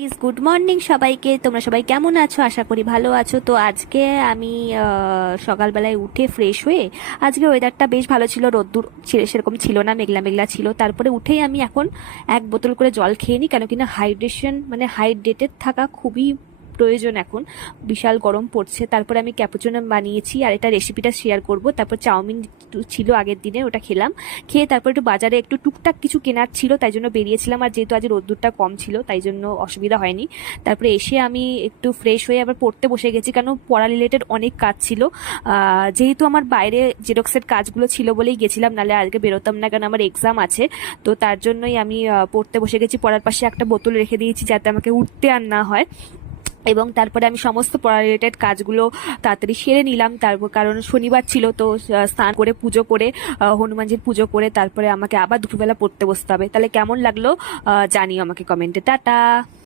Guys, good morning সবাইকে। তোমরা সবাই কেমন আছো? আশা করি ভালো আছো। তো আজকে আমি সকালবেলায় উঠে ফ্রেশ হয়ে, আজকে ওয়েদারটা বেশ ভালো ছিল, রোদ্দুর সেরকম ছিল না, মেঘলা মেঘলা ছিল। তারপরে উঠেই আমি এখন 1 বোতল করে জল খেয়ে নিই, কেন কিনা হাইড্রেশন মানে হাইড্রেটেড থাকা খুবই প্রয়োজন এখন, বিশাল গরম পড়ছে। তারপরে আমি ক্যাপুচিনো বানিয়েছি, আর এটা রেসিপিটা শেয়ার করব। তারপর চাউমিন ছিল আগের দিনে, ওটা খেলাম। খেয়ে তারপর একটু বাজারে একটু টুকটাক কিছু কেনার ছিল, তাই জন্য বেরিয়েছিলাম। আর যেহেতু আজ রোদ্দুরটা কম ছিল, তাই জন্য অসুবিধা হয়নি। তারপরে এসে আমি একটু ফ্রেশ হয়ে আবার পড়তে বসে গেছি, কারণ পড়া রিলেটেড অনেক কাজ ছিল। যেহেতু আমার বাইরে জেরক্সের কাজগুলো ছিল বলেই গেছিলাম, নাহলে আজকে বেরোতাম না, কারণ আমার এক্সাম আছে। তো তার জন্যই আমি পড়তে বসে গেছি। পড়ার পাশে একটা বোতল রেখে দিয়েছি, যাতে আমাকে উঠতে আর না হয়। এবং তারপরে আমি সমস্ত পড়া রিলেটেড কাজগুলো তাড়াতাড়ি সেরে নিলাম। তারপর কারণ শনিবার ছিল, তো স্নান করে পুজো করে হনুমানজির পুজো করে তারপরে আমাকে আবার দুপুরবেলা পড়তে বসতে হবে। তাহলে কেমন লাগলো জানিও আমাকে কমেন্টে। টাটা।